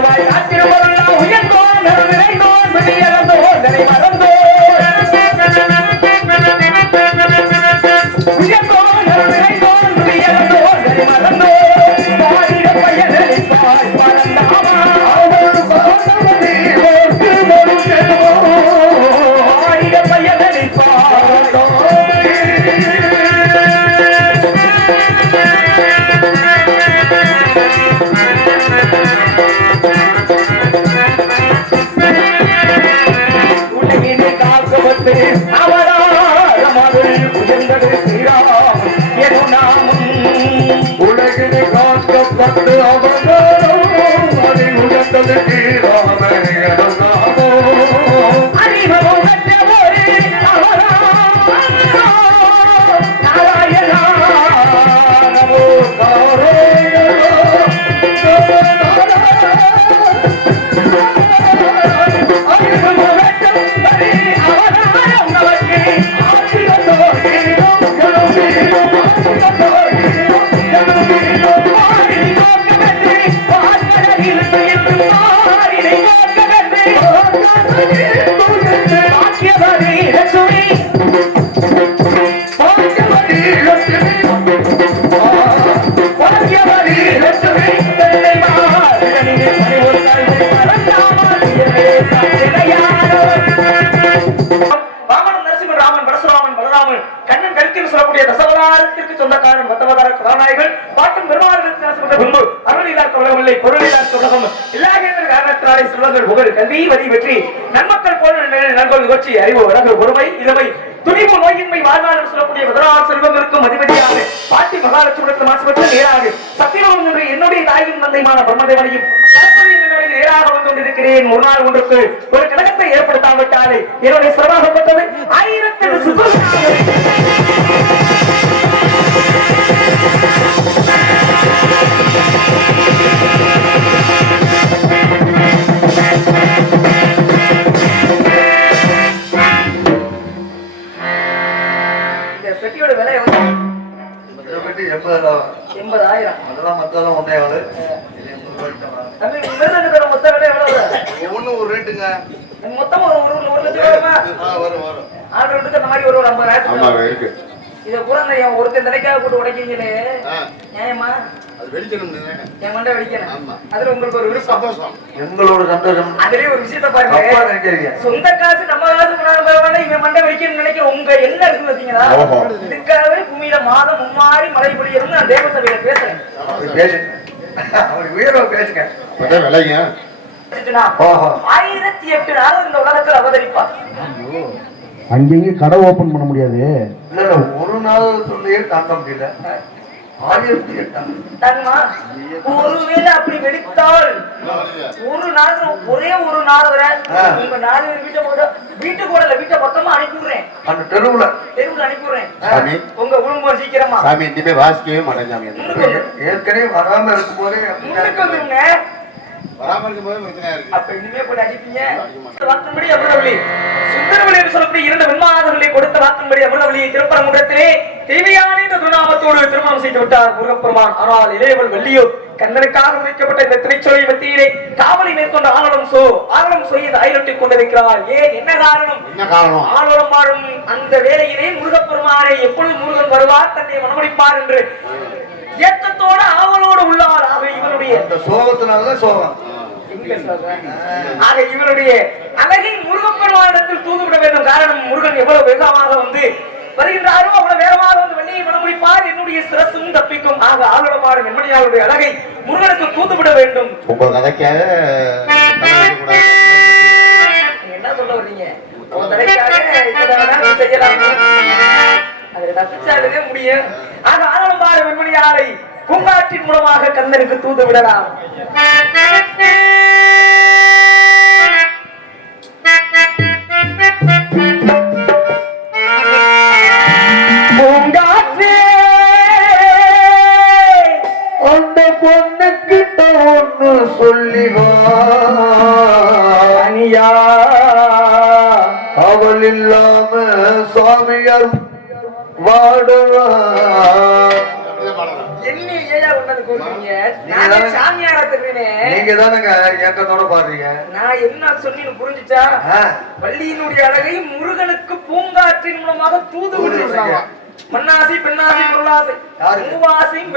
ಮಾಡುವ ಸಾಧ್ಯವಿಲ್ಲ செல்வங்கள் கல்வி வரி வெற்றி. நன்மக்கள் போல நல்கொள் நிகழ்ச்சி அறிவு அழகு பொறுமை இளமை துணிவு நோயின்மை வாழ்வாளர் சொல்லக்கூடிய முதலாளர் செல்வங்களுக்கும் அதிபதியாக பாட்டி மகாலட்சுமணத்தில் மாசுபட்டு நேராக சத்தியலோகம் என்று என்னுடைய தாயும் தந்தைமான பிரம்மதேவனையும் நேராக வந்து கொண்டிருக்கிறேன். ஒரு நாள் ஒன்றுக்கு ஒரு கழகத்தை ஏற்படுத்தாவிட்டாலே என்னுடைய சிரமாகப்பட்டது ஆயிரத்தி எண்பதாயிரம் எண்பதாயிரம். அதெல்லாம் மற்றதெல்லாம் ஒன்றே ஆளு. ஒவ்வொன்றும் ஒரு ரேட்டுங்க. மொத்தம் ஒரு ஒரு ஒரு லட்சம் வருமா. ஆ வரும் வரும். ஆர்டர் எடுத்து அந்த மாதிரி ஒரு ஒரு இருக்கு. இதை என் ஒருத்தன் தலைக்காக போட்டு உடைக்கீங்களே நியாயமா? அது என் மண்டை வெடிக்கணும் ஆமா. அதுல உங்களுக்கு ஒரு விருப்பம். சந்தோஷம். எங்களோட சந்தோஷம். அதுலயே ஒரு விஷயத்த பாருங்க. சொந்த காசு நம்ம காசு கொண்டாட பரவாயில்ல இவன் மண்டை வெடிக்கணும்னு நினைக்கிற உங்க என்ன இருக்கு பாத்தீங்களா. இதுக்காகவே பூமியில மாதம் மும்மாறி மழை பொழியணும்னு நான் பேசுறேன். பேசுங்க. அவருக்கு உயர்வா பேசுங்க. விலைங்க. ஆயிரத்தி எட்டு நாள் இந்த உலகத்தில் அவதரிப்பார். அங்கேயும் கடை ஓபன் பண்ண முடியாது. இல்ல இல்ல ஒரு நாள் சொல்லியே தாங்க முடியல. ஆயிரத்தி எட்டாம் தங்கமா ஒருவேளை அப்படி வெடித்தால் ஒரு நாள் ஒரே ஒரு நாள் வரை. உங்க நாலு பேர் வீட்டை போட வீட்டு கூட இல்ல வீட்டை மொத்தமா அந்த தெருவுல. தெருவுல அனுப்பி விடுறேன் சாமி. உங்க குடும்பம் சீக்கிரமா. சாமி இனிமே வாசிக்கவே மாட்டேன் சாமி. ஏற்கனவே வராம இருக்கும் போதே வராம இருக்கும் போது பிரச்சனையா இருக்கு. அப்ப இனிமே போட்டு அடிப்பீங்க. வாக்கின்படி அமிர்தவள்ளி சுந்தரவள்ளி என்று சொல்லக்கூடிய இரண்டு வெண்மாதவர்களை கொடுத்த வாக்கின்படி அமிர்தவள்ளியை திருப்பரங்குன்றத்திலே தேவையான இந்த திருநாமத்தோடு திருமணம் செய்து விட்டார் முருகப்பெருமான். ஆனால் இளையவள் வள்ளியோ கண்ணனுக்காக வைக்கப்பட்ட இந்த திரைச்சொலை மத்தியிலே காவலை மேற்கொண்ட சோ ஆனலம் சோ இந்த ஐரட்டி கொண்டிருக்கிறார். ஏன்? என்ன காரணம்? என்ன காரணம்? அந்த வேளையிலே முருகப்பெருமானை எப்பொழுது முருகன் வருவார் தன்னை மனமுடிப்பார் என்று ஏக்கத்தோடு ஆவலோடு உள்ளார் ஆக இவருடைய அந்த சோகத்தினாலதான் சோகம்? ஆக இவருடைய அழகை முருகப்பெருமானிடத்தில் தூதுவிட வேண்டும். காரணம் முருகன் எவ்வளவு வேகமாக வந்து வருகின்றாரோ அவ்வளவு வேகமாக வந்து வெள்ளியை மனமுடிப்பார் என்னுடைய சிரசும் தப்பிக்கும். ஆக ஆளுடமாடும் வெண்மணியாளுடைய அழகை முருகனுக்கு தூதுவிட வேண்டும். உங்க கதைக்காக என்ன சொல்ல வர்றீங்க? உங்க செய்யலாம்? அதுல தப்பிச்சாலே முடியும். ஆக ஆளுடமாறு வெண்மணியாளை பூங்காற்றின் மூலமாக கண்ணனுக்கு தூது விடலாம் ஒண்ணு சொல்லி வா அனியா அவள் இல்லாம சுவாமியார் வாடுவா நீங்க தானங்க ஏக்கத்தோட பாடுறீங்க. நான் என்ன சொன்னீன்னு புரிஞ்சுச்சா? ஆ, வள்ளியினுடைய அழகை முருகனுக்கு பூங்காற்றின் மூலமாக தூது விடுறாங்க மண்ணாசை பெண்ணாசை பொருளாசை? மூவாசையும்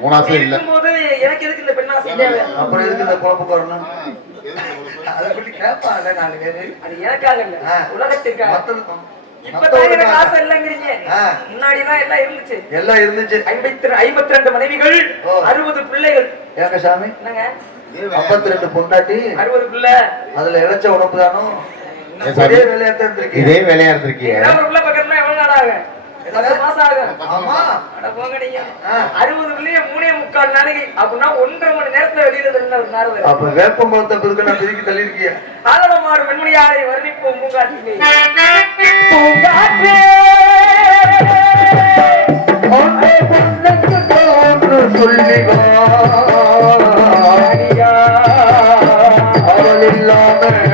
மூணாசே இருக்கும்போது எனக்கு எதுக்கு இந்த பெண்ணாசை தேவை? அப்புறம் எதுக்கு இந்த குழப்பம் வரணும் அதை பத்தி கேட்பாங்க நாலு பேரு. அது எனக்காக இல்ல. உலகத்திற்காக இப்பதான் எனக்கு ஆசை இல்லைங்கிறீங்க. முன்னாடி எல்லாம் எல்லாம் இருந்துச்சு. எல்லாம் இருந்துச்சு. ஐம்பத்தி ஐம்பத்தி ரெண்டு மனைவிகள் ஓ. அறுபது பிள்ளைகள். ஏங்க சாமி? ஐம்பத்தி ரெண்டு பொண்டாட்டி. அறுபது பிள்ளை. அதுல இழைச்ச உடம்பு தானோ? இதே வேலையாத்தான் இருந்திருக்கீங்க. இதே வேலையா இருந்திருக்கீங்க. அறுபது மில்லிய மூணே முக்கால் நாளைக்கு அப்படின்னா ஒன்றரை மணி நேரத்துல வெளியில தள்ள ஒரு வேப்பம் பார்த்த பிறகு நான் பிரிக்கி அவள் இல்லாமல்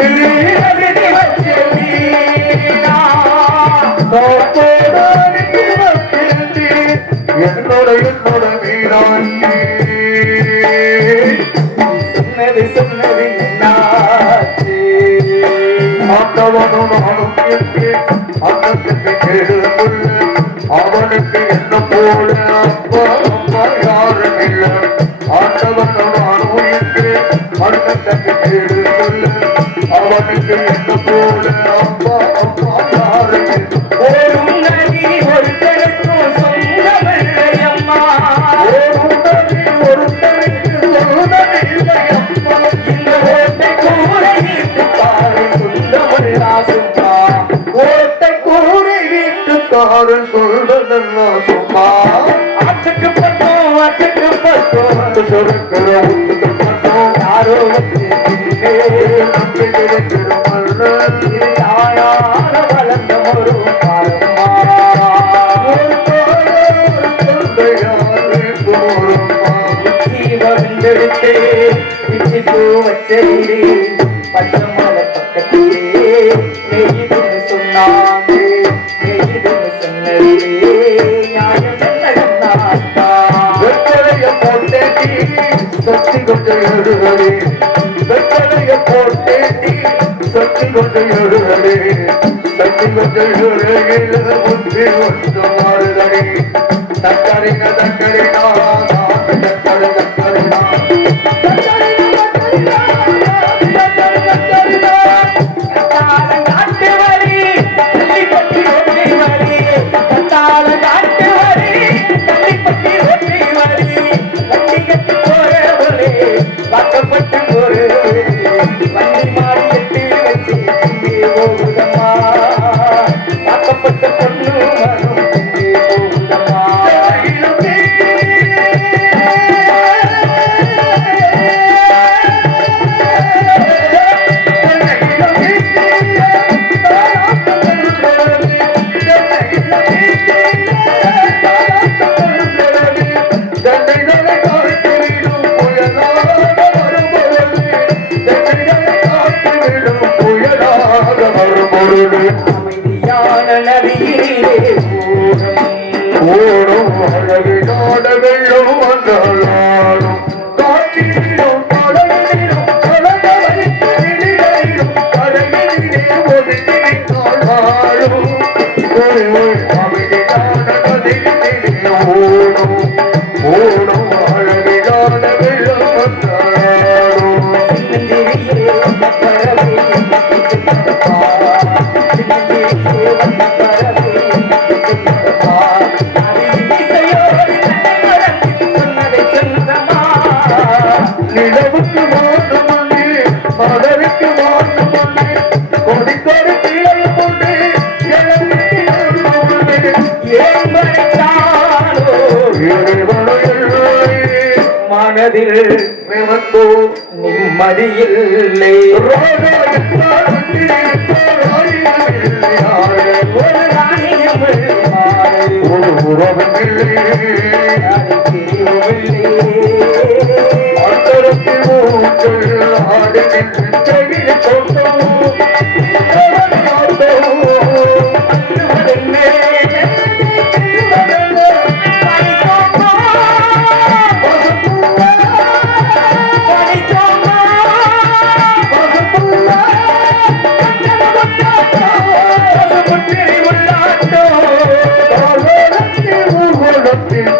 Dilip யாரும் சொல்றதெல்லாம் சும்மா அட்டுக்கு பட்டோம் அட்டுக்கு பட்டோம் சுருக்கிறோம் தக்கரின தக்கரினா Hallelujah. விமந்தோ நிம்மதியில்லை ஒரு ராணியம் Yeah.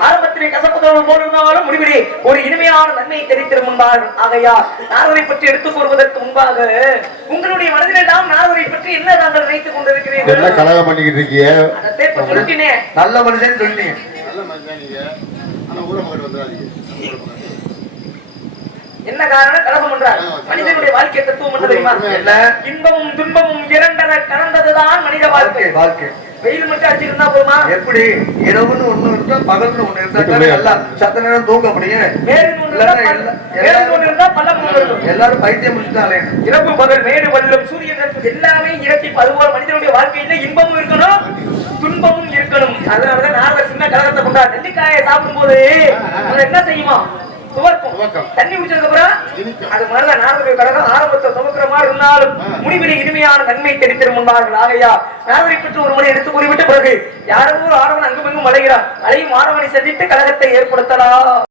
ஆரம்பத்திலே கசப்புதோடு போலிருந்தாலும் முடிவிலே ஒரு இனிமையான நன்மை தெரித்திரும் முன்பார்கள் ஆகையா நாரதரை பற்றி எடுத்துக் கூறுவதற்கு முன்பாக உங்களுடைய மனதிலெல்லாம் நாரதரை பற்றி என்ன தாங்கள் நினைத்துக் என்ன கொண்டிருக்கிறீர்கள் கலகம் பண்ணிக்கிட்டு இருக்கீங்க? நல்ல மனுஷன் சொன்னீங்க நல்ல மனுஷன் நீங்க. ஆனா ஊர மக்கள் வந்துடாதீங்க என்ன காரணம்? கலகம் என்றார் மனிதனுடைய வாழ்க்கை தத்துவம் என்ன தெரியுமா? இன்பமும் துன்பமும் இரண்டர கலந்ததுதான் மனித வாழ்க்கை வாழ்க்கை. வெயில் மட்டும் அடிச்சிருந்தா போதுமா? எப்படி? இரவுன்னு ஒண்ணு இருந்தா பகல்னு ஒண்ணு இருந்தா நல்லா சத்த நேரம் தூங்க முடியும். எல்லாரும் பைத்தியம் முடிச்சுட்டாலே இரவு பகல் மேடு வல்லம் சூரியன் எல்லாமே இரட்டிப்பு அதுபோல மனிதனுடைய வாழ்க்கையில இன்பமும் இருக்கணும் துன்பமும் இருக்கணும். அதனாலதான் நாரத சின்ன கலகத்தை கொண்டா நெல்லிக்காயை சாப்பிடும்போது அது என்ன செய்யுமா? துவக்கும். தண்ணி குடிச்சதுக்கு அப்புறம். அது மாதிரிதான் நாரத கழகம் ஆரம்பத்தை துவக்கிற மாதிரி இருந்தாலும் முடிவிலே இனிமையான நன்மை தெரித்திரும் முன்பார்கள். ஆகையா நாரதை பற்றி ஒரு முறை எடுத்து கூறிவிட்டு பிறகு யாரோ ஒரு அங்கும் இங்கும் அலைகிறான் அலையும் ஆடவனை சந்தித்து கழகத்தை ஏற்படுத்தலாம்.